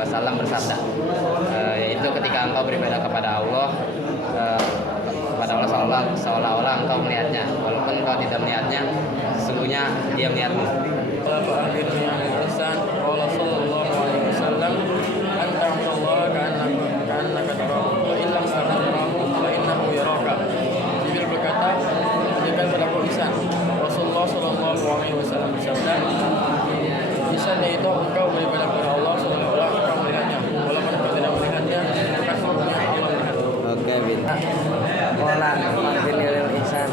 Wasallam bersabda, yaitu ketika engkau beribadah kepada Allah, seolah-olah engkau melihatnya, walaupun engkau tidak melihatnya, sesungguhnya dia melihatmu. Rasulullah sallallahu alaihi wasallam bersabda, ihsan yaitu engkau beribadah kepada Allah seolah-olah engkau melihatnya, walaupun engkau tidak melihatnya, maka sesungguhnya Allah melihat. Oke, bin. Qala fa'binil ihsan.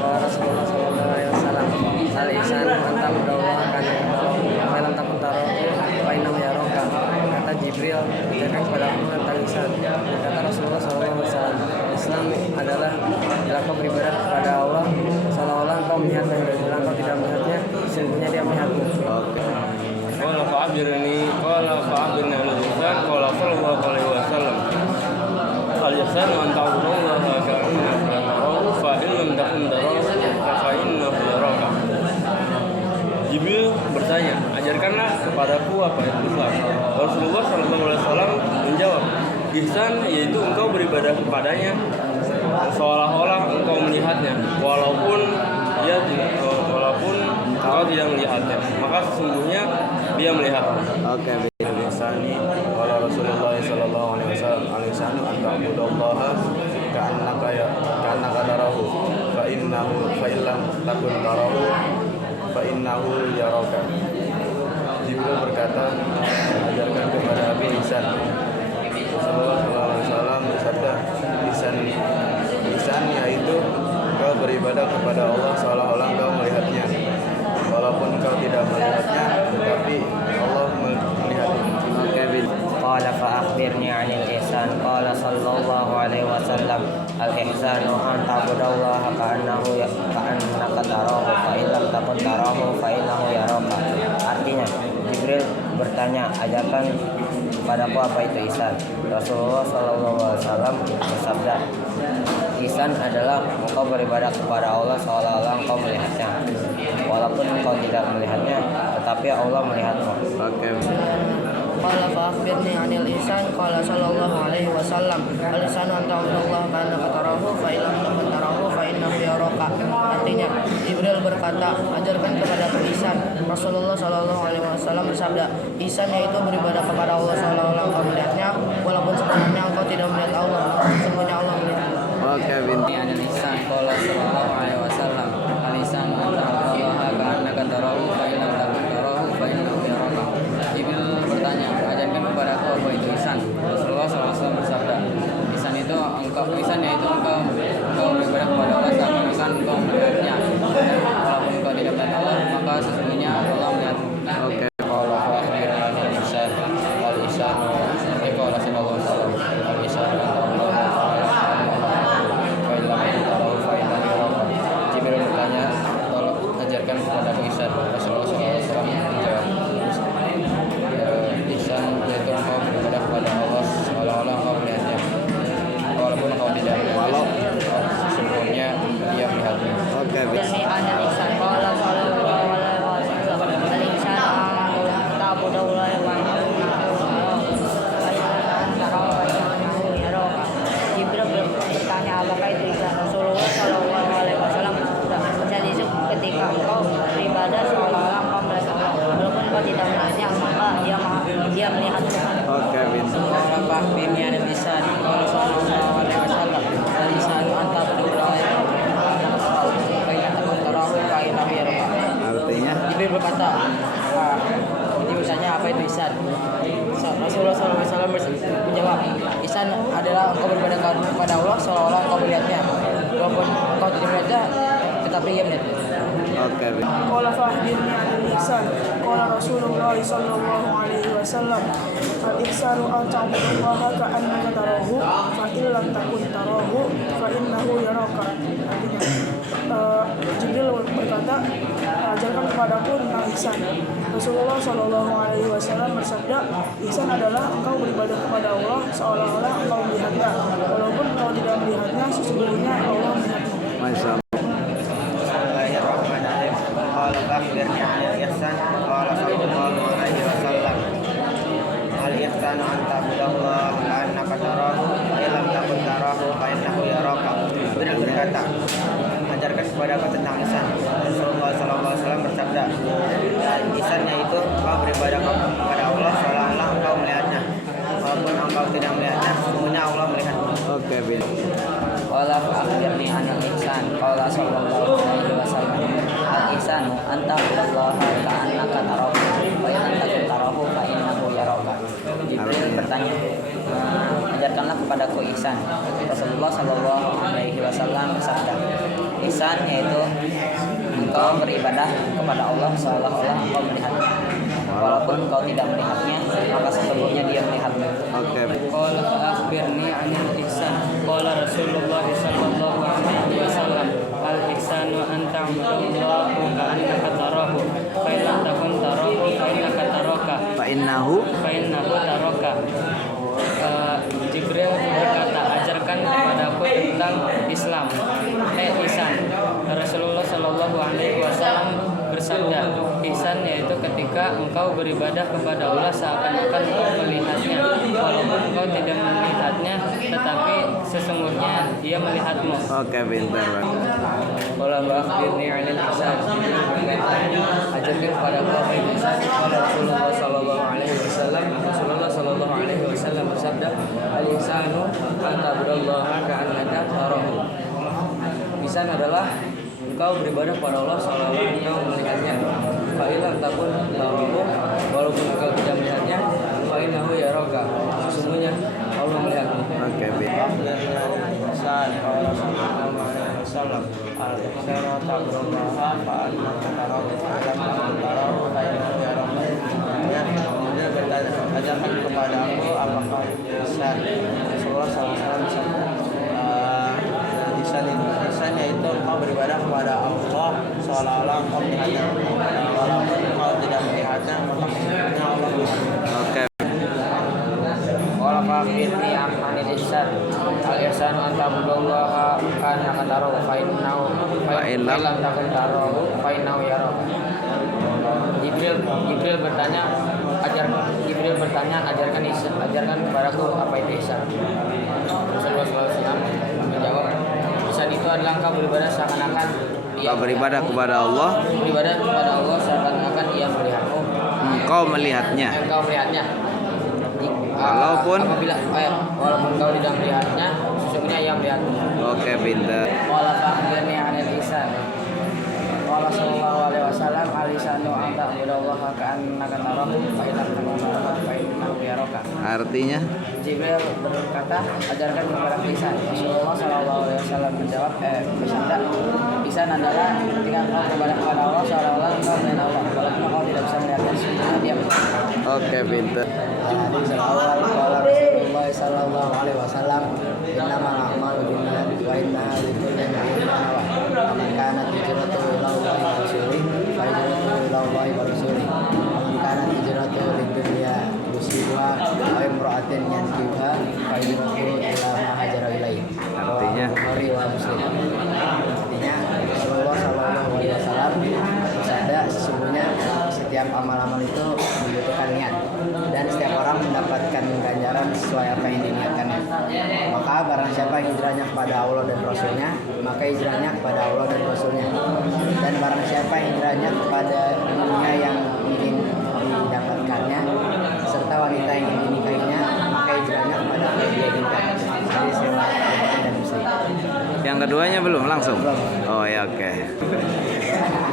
Qala Rasulullah sallallahu alaihi wasallam, al ihsan anta mudallaha kana fa lam takun taro fa innahu yaraka. Kata Jibril ajarkan kepadaku tentang ihsan. Kata Rasulullah sallallahu alaihi wasallam, Islam adalah bila kau beribadah kepada Allah seolah-olah engkau melihatnya, dan bila engkau tidak melihatnya, sesungguhnya dia melihatmu. Oke. Qala fa'birni al-ihsan qala sallallahu alaihi wasallam, al-ihsan an ta'budallaha ka'annaka tarahu fa in lam takun tarahu fa innahu yaraka. Jibril bertanya, ajarkanlah kepadaku apa itu ihsan. Rasulullah sallallahu alaihi wasallam menjawab, ihsan yaitu engkau beribadah kepadanya seolah-olah engkau melihatnya, walaupun engkau tidak melihatnya, maka sesungguhnya dia melihat. Oke, Al-ihsani qala Rasulullah sallallahu alaihi wasallam, al-ihsanu an ta'budallaha ka'annaka tarahu fa illam takun tarahu fa innahu yaraka. Jibril berkata, ajarkan kepada Abi ihsan. Rasulullah sallallahu alaihi wasallam bersabda, ihsan yaitu engkau beribadah kepada Allah seolah-olah engkau melihatnya, walaupun engkau tidak melihatnya, tetapi Allah melihatnya. Oke, bin. Qala fa akhbirni 'anil ihsan. Qala sallallahu alaihi wasallam, al ihsanu an ta'budallaha ka'annaka tarahu fa in lam takun tarahu fa innahu yaraka. Artinya, Jibril bertanya, ajarkan kepadaku apa itu ihsan. Rasulullah sallallahu alaihi wasallam bersabda, ihsan adalah engkau beribadah kepada Allah seolah-olah engkau melihatnya, walaupun engkau tidak melihatnya, tetapi Allah melihatmu. Oke. Qala fa akhbirni 'anil ihsan qala sallallahu alaihi wasallam, al ihsanu an ta'budallaha ka'annaka tarahu fa in lam takun tarahu fa innahu yaraka. Artinya, Jibril berkata, ajarkan kepada ihsan. Rasulullah sallallahu alaihi wasallam bersabda, ihsan yaitu beribadah kepada Allah seolah-olah engkau melihatnya, walaupun sebenarnya engkau tidak melihat Allah, sesungguhnya Allah melihat. Oke, bin. Ada lisan qala sallallahu alaihi wasallam, al-lisan an ta'budallaha ka'annaka tarahu fa in lam takun tarahu fa innahu yaraka. Jibril bertanya, ajarkan kepadaku apa itu ihsan. Rasulullah SAW bersabda, ihsan yaitu engkau beribadah kepada Allah seakan-akan engkau melihatnya, walaupun engkau tidak melihat Allah, maka sesungguhnya Allah melihatmu. Oke. Qala fa akhbirni 'anil ihsan. Al-ihsan qala sallallahu alaihi wasallam, al-ihsan an ta'budallaha fa in lam takun tarahu fa innahu yaraka. Jibril bertanya, tolong ajarkan kepadaku ihsan. Rasulullah SAW menjawab, ihsan yaitu engkau beribadah kepada Allah seolah-olah engkau melihatnya, walaupun engkau tidak melihatnya, sesungguhnya dia melihatnya. Oke, bin. Ini ada ihsan qala sallallahu alaihi wasallam, al ihsan an ta'budallaha wa Jibril bertanya, apakah itu ihsan? Rasulullah sallallahu alaihi wasallam bersabda, ihsan itu ketika engkau beribadah seolah-olah engkau melihat Allah, walaupun engkau tidak melihatnya, maka dia melihat. Oke, bin. Qala fa akhbirni 'anil ihsan. Qala sallallahu alaihi wasallam, al-ihsanu an ta'budallaha fa in takun tarahu fa innahu yaraka. Artinya, Jibril berkata, ini misalnya apa itu ihsan? Rasulullah SAW menjawab, ihsan adalah engkau beribadah kepada Allah seolah-olah engkau melihatnya, walaupun engkau tidak melihatnya, tetapi ia melihatnya. oke, bin. Qala fa'akhbirni 'anil ihsan. Qala Rasulullah sallallahu alaihi wasallam, al ihsanu an ta'budallaha ka'annaka tarahu fa in lam takun tarahu fa innahu yaraka. Artinya, Jibril berkata, ajarkan kepadaku tentang ihsan. Rasulullah sallallahu alaihi wasallam bersabda, ihsan adalah engkau beribadah kepada Allah seolah-olah engkau melihatnya, walaupun engkau tidak melihatnya, sesungguhnya Allah melihatmu. Masya Allah. Bismillahirrahmanirrahim. Qala akhbirni 'anil ihsan. Qala sallallahu alaihi wasallam, al ihsan al-ihsanu an ta'budallaha ka'annaka tarahu fa in lam takun tarahu fa innahu yaraka. Jibril berkata, ajarkan kepada aku tentang ihsan. Rasulullah SAW bersabda, ihsan yaitu engkau beribadah kepada Allah seolah-olah engkau melihatnya, walaupun engkau tidak melihatnya, sesungguhnya Allah melihatmu. Oke, Bin. Qala fa'akhbirni 'anil ihsan. Qala sallallahu alaihi wasallam. Al-ihsanu an ta'budallaha ka'annaka tarahu wa in lam takun tarahu fa innahu yaraka. Jibril bertanya, ajarkanlah kepadaku ihsan. Rasulullah sallallahu alaihi wasallam bersabda, ihsan yaitu engkau beribadah kepada Allah seolah-olah engkau melihatnya, walaupun engkau tidak melihatnya, maka sesungguhnya dia melihatmu. Oke. Qala fa'akhbirni 'anil ihsan. Qala Rasulullah sallallahu alaihi wasallam, al-ihsanu an ta'budallaha ka'annaka tarahu fa in lam takun tarahu fa innaka taraka Fa innahu taraka. Jibril berkata, ajarkan kepadaku tentang Islam, ihsan. Rasulullah sallallahu alaihi wasallam bersabda, ihsan yaitu ketika engkau beribadah kepada Allah seakan-akan engkau melihatnya, walaupun engkau tidak melihatnya, tetapi sesungguhnya Dia melihatmu. Oke, pintar, Bang. Qala akhbirni 'anil ihsan. Ajarkan kepadaku apa itu ihsan. Qala Rasulullah sallallahu alaihi wasallam. Rasulullah sallallahu alaihi wasallam bersabda, al-ihsanu an ta'budallaha ka'annaka tarahu. Ihsan adalah engkau beribadah kepada Allah seolah-olah engkau melihatnya. Fa in lam takun tarahu, walaupun engkau tidak melihatnya, fa innahu yaraka. Sesungguhnya Allah melihatmu. Oke, Bin. Ihsan qala sallallahu alaihi wasallam, al-ihsanu ta'budallaha ka'annaka tarahu fa in lam takun tarahu fa innahu yaraka. Dia bertanya, ajarkan kepada aku apakah ihsan. Rasulullah SAW bersabda, ihsan yaitu engkau beribadah kepada Allah seolah-olah engkau melihatnya, walaupun engkau tidak melihatnya, maka sesungguhnya Allah melihatnya. Oke. Qala fa'akhbirni 'anil ihsan. Al-ihsanu an ta'budallaha ka'annaka tarahu fa in lam takun tarahu fa innahu yaraka. Jibril bertanya, ajarkan kepadaku apa itu ihsan. Rasulullah SAW menjawab, ihsan itu adalah engkau beribadah seakan-akan Engkau beribadah kepada Allah, seakan-akan Ia melihatmu. engkau melihatnya. Walaupun walaupun engkau tidak melihatnya, sesungguhnya Ia melihatmu. Oke, pintar. Qala fa'akhbirni 'anil ihsan. Qala sallallahu alaihi wasallam, al-ihsanu an ta'budallaha ka'annaka tarahu fa in lam takun tarahu fa innahu yaraka. Artinya? Jibril berkata, ajarkan kepada ihsan. Rasulullah sallallahu alaihi wasallam menjawab, bersabda, ihsan adalah ketika engkau beribadah kepada Allah seolah-olah engkau melihat Allah, walaupun engkau tidak bisa melihatnya, sesungguhnya Dia melihat. Oke, pintar. Hadis awal qala Rasulullah sallallahu alaihi wasallam, innamal a'malu binniyat wa innaha likulli imrin ma nawa. Man kanat hijratuhu ila Allahi wa rasulih fa hijratuhu ila Allahi wa rasulih. Man kanat hijratuhu lid-dunya yusibuha wa imra'atin yankihuha fa hijratuhu ila ma hajara ilaihi. Artinya? Bukhari wa Muslim. Artinya Rasulullah sallallahu alaihi wasallam bersabda, sesungguhnya setiap amal-amal itu membutuhkan niat, dan setiap orang mendapatkan ganjaran sesuai apa yang diniatkannya. Maka barang siapa hijrahnya kepada Allah dan Rasulnya, maka hijrahnya kepada Allah dan Rasulnya. Dan barang siapa hijrahnya kepada dunia yang ingin didapatkannya serta wanita yang ingin dinikahinya, maka hijrahnya kepada apa yang dia inginkan. Hadis riwayat Bukhari dan Muslim. Yang keduanya belum langsung? Oh ya, oke.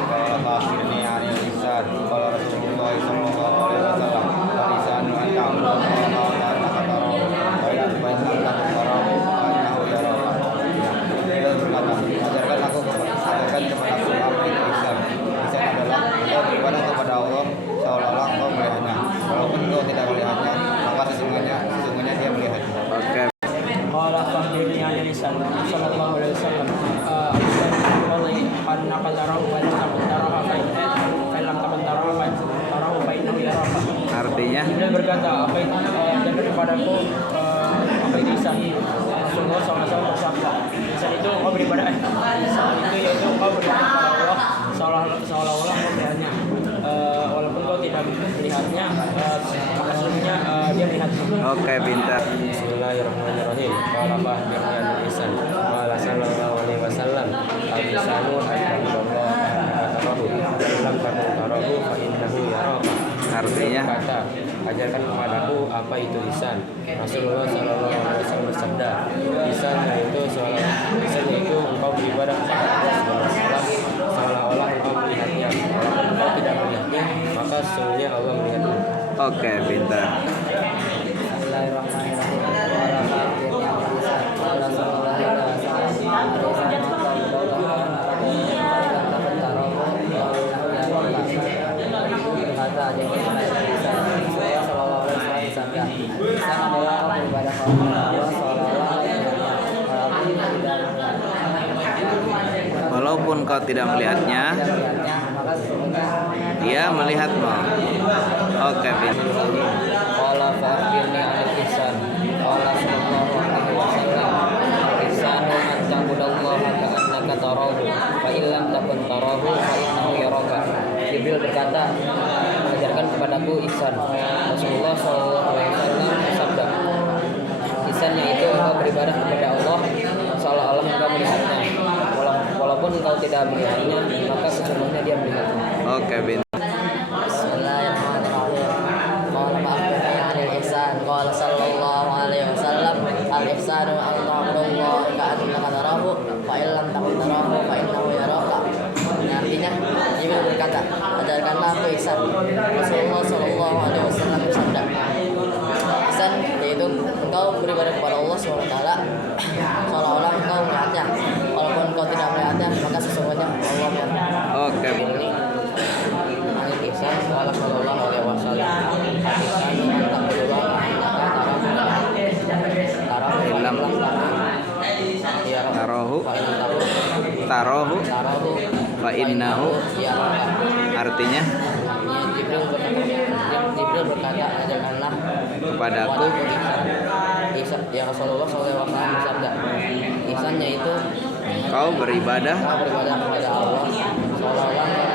Qala fa'akhbirni 'anil ihsan. Qala Rasulullah sallallahu alaihi wasallam, al-ihsanu an ta'budallaha ka'annaka tarahu fa in lam takun tarahu fa innahu yaraka. Dia berkata, ajarkan kepadaku apa itu ihsan. Ihsan adalah engkau beribadah kepada Allah seolah-olah engkau melihatnya, walaupun engkau tidak melihatnya, maka sesungguhnya Dia melihatnya. Oke. Qala fa'akhbirni 'anil ihsan. Sallallahu alaihi wasallam, al-ihsan ka'annaka tarahu fa in lam takun tarahu fa innahu yaraka. Artinya? Jibril berkata, ajarkan kepadaku apa itu ihsan. Rasulullah SAW bersabda, ihsan itu engkau beribadah yaitu engkau beribadah kepada Allah seolah-olah engkau melihatnya, walaupun engkau tidak melihatnya, maka sesungguhnya Dia melihatmu. Oke, pintar. Bismillahirrahmanirrahim. Qala fa'akhbirni 'anil ihsan. Qala sallallahu alaihi wasallam al-ihsanu an ta'budallaha ka'annaka tarahu fa in lam takun tarahu fa innahu yaraka. Artinya? Kata, ajarkan kepadaku apa itu ihsan. Rasulullah sallallahu alaihi wasallam bersabda, ihsan itu engkau beribadah kepada Allah Subhanahu wa taala seolah-olah engkau melihatnya. Walaupun engkau tidak melihatnya, maka sesungguhnya Allah melihatmu. Oke, pintar. Bismillahirrahmanirrahim. Qala fa'akhbirni 'anil ihsan. Qala sallallahu alaihi wasallam al-ihsanu an ta'budallaha kata ada yang saya sallallahu alaihi wasallam bersabda, ihsan adalah beribadah kepada Allah seolah-olah Walaupun kau tidak melihatnya, maka sesungguhnya dia melihatmu. Oke, pintar. qala fa'akhbirni 'anil ihsan. Qala sallallahu alaihi wasallam ihsanu an ta'budallaha ka'annaka tarahu fa in lam takun tarahu fa innahu yaraka. Jibril berkata, ajarkan kepadaku ihsan. Rasulullah sallallahu alaihi wasallam bersabda, ihsan yaitu engkau beribadah kepada Allah seolah-olah engkau melihatnya. Walaupun engkau tidak melihatnya, maka sesungguhnya dia melihatmu. Oke, pintar. Bismillahirrahmanirrahim. Qala fa'akhbirni 'anil ihsan. Qala sallallahu alaihi wasallam al-ihsanu an ta'budallaha ka'annaka tarahu fa in lam takun tarahu fa innahu yaraka. Artinya, Jibril berkata, ajarkanlah aku ihsan. Rasulullah sallallahu alaihi wasallam bersabda, ihsan yaitu engkau beribadah kepada Allah SWT seolah-olah engkau melihatnya. Walaupun engkau tidak melihatnya, maka sesungguhnya Allah melihatnya. Oke, Ini Anil ihsan qala sallallahu alaihi wasallam al-ihsanu an ta'budallaha Ilam tarohu tarohu fa innahu. Artinya Jibril berkata, ajarkanlah kepadaku ya Rasulullah SAW bersabda, ihsan yaitu kau beribadah kepada Allah seolah-olah